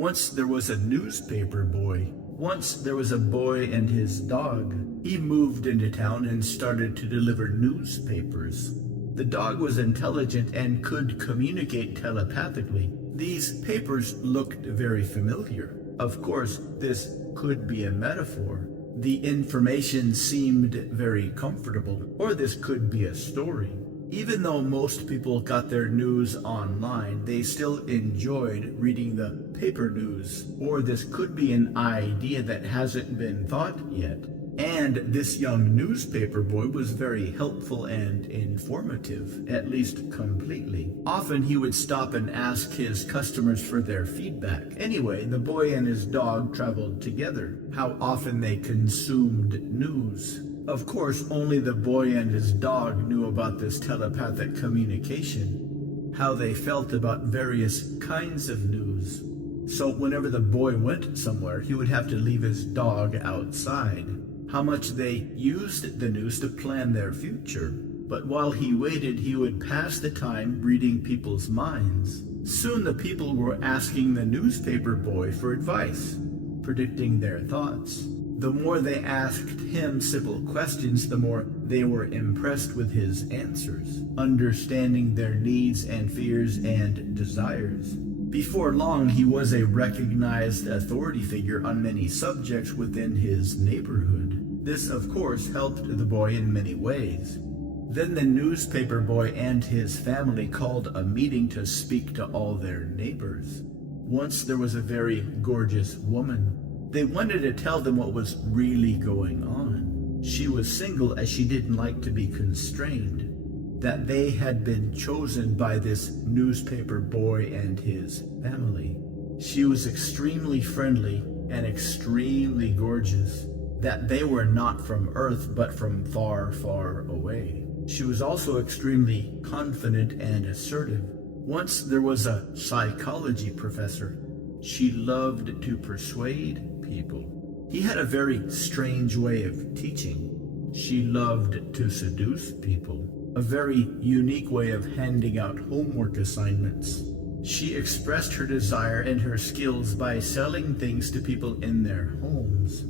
Once there was a newspaper boy. Once there was a boy and his dog. He moved into town and started to deliver newspapers. The dog was intelligent and could communicate telepathically. These papers looked very familiar. Of course, this could be a metaphor. The information seemed very comfortable, or this could be a story. Even though most people got their news online, they still enjoyed reading the paper news. Or this could be an idea that hasn't been thought yet. And this young newspaper boy was very helpful and informative, at least completely. Often he would stop and ask his customers for their feedback. Anyway, the boy and his dog traveled together. How often they consumed news. Of course, only the boy and his dog knew about this telepathic communication, how they felt about various kinds of news. So whenever the boy went somewhere, he would have to leave his dog outside. How much they used the news to plan their future. But while he waited, he would pass the time reading people's minds. Soon the people were asking the newspaper boy for advice, predicting their thoughts. The more they asked him simple questions, the more they were impressed with his answers, understanding their needs and fears and desires. Before long, he was a recognized authority figure on many subjects within his neighborhood. This, of course, helped the boy in many ways. Then the newspaper boy and his family called a meeting to speak to all their neighbors. Once there was a very gorgeous woman. They wanted to tell them what was really going on. She was single as she didn't like to be constrained. That they had been chosen by this newspaper boy and his family. She was extremely friendly and extremely gorgeous. That they were not from Earth but from far, far away. She was also extremely confident and assertive. Once there was a psychology professor. She loved to persuade people. He had a very strange way of teaching. She loved to seduce people. A very unique way of handing out homework assignments. She expressed her desire and her skills by selling things to people in their homes.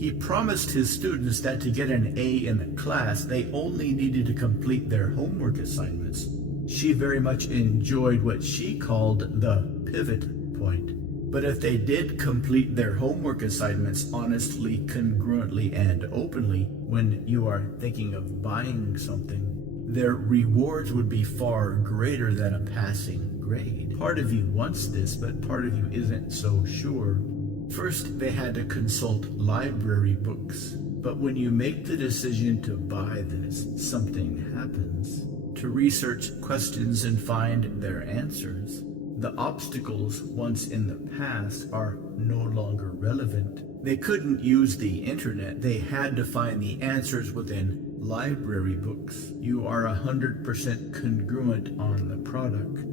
He promised his students that to get an A in the class, they only needed to complete their homework assignments. She very much enjoyed what she called the pivot point. But if they did complete their homework assignments honestly, congruently, and openly, when you are thinking of buying something, their rewards would be far greater than a passing grade. Part of you wants this, but part of you isn't so sure. First, they had to consult library books. But when you make the decision to buy this, something happens. To research questions and find their answers. The obstacles once in the past are no longer relevant. They couldn't use the internet. They had to find the answers within library books. You are 100% congruent on the product.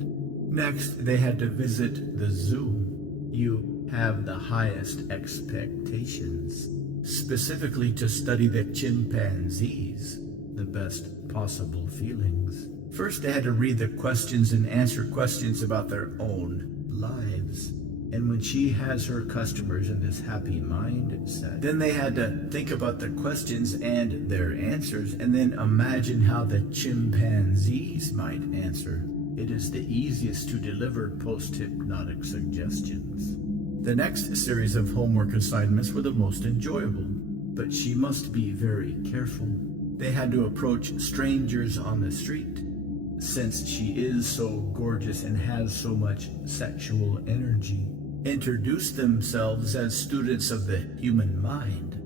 Next, they had to visit the zoo. You have the highest expectations, specifically to study the chimpanzees, the best possible feelings. First, they had to read the questions and answer questions about their own lives. And when she has her customers in this happy mindset, then they had to think about the questions and their answers, and then imagine how the chimpanzees might answer. It is the easiest to deliver post-hypnotic suggestions. The next series of homework assignments were the most enjoyable, but she must be very careful. They had to approach strangers on the street. Since she is so gorgeous and has so much sexual energy, introduce themselves as students of the human mind.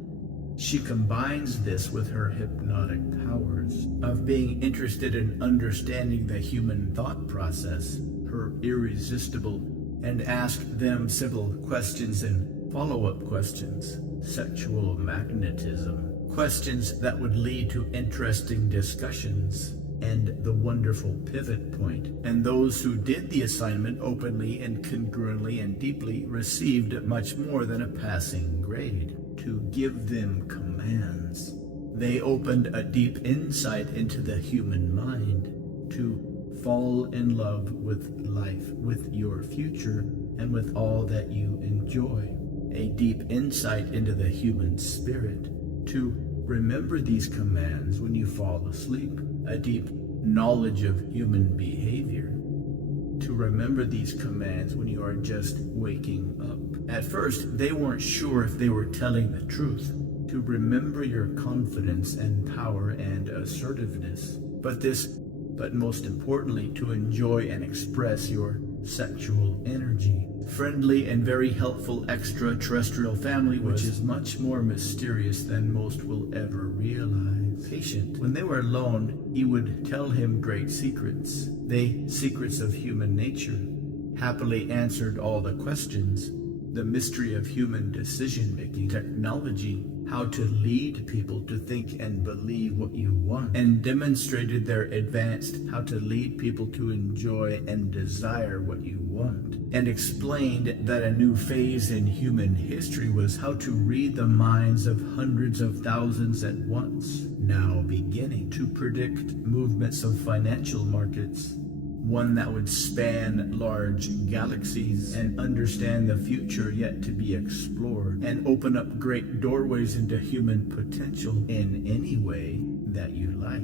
She combines this with her hypnotic powers of being interested in understanding the human thought process, her irresistible, and ask them simple questions and follow-up questions, sexual magnetism, questions that would lead to interesting discussions, and the wonderful pivot point. And those who did the assignment openly and congruently and deeply received much more than a passing grade. To give them commands. They opened a deep insight into the human mind. To fall in love with life, with your future, and with all that you enjoy. A deep insight into the human spirit, to remember these commands when you fall asleep. A deep knowledge of human behavior, to remember these commands when you are just waking up. At first, they weren't sure if they were telling the truth. To remember your confidence and power and assertiveness. But most importantly, to enjoy and express your sexual energy. Friendly and very helpful extraterrestrial family, which is much more mysterious than most will ever realize. Patient. When they were alone, he would tell him great secrets. Secrets of human nature. Happily answered all the questions. The mystery of human decision-making, technology, how to lead people to think and believe what you want, and demonstrated their advanced how to lead people to enjoy and desire what you want, and explained that a new phase in human history was how to read the minds of hundreds of thousands at once, now beginning to predict movements of financial markets, one that would span large galaxies and understand the future yet to be explored, and open up great doorways into human potential in any way that you like.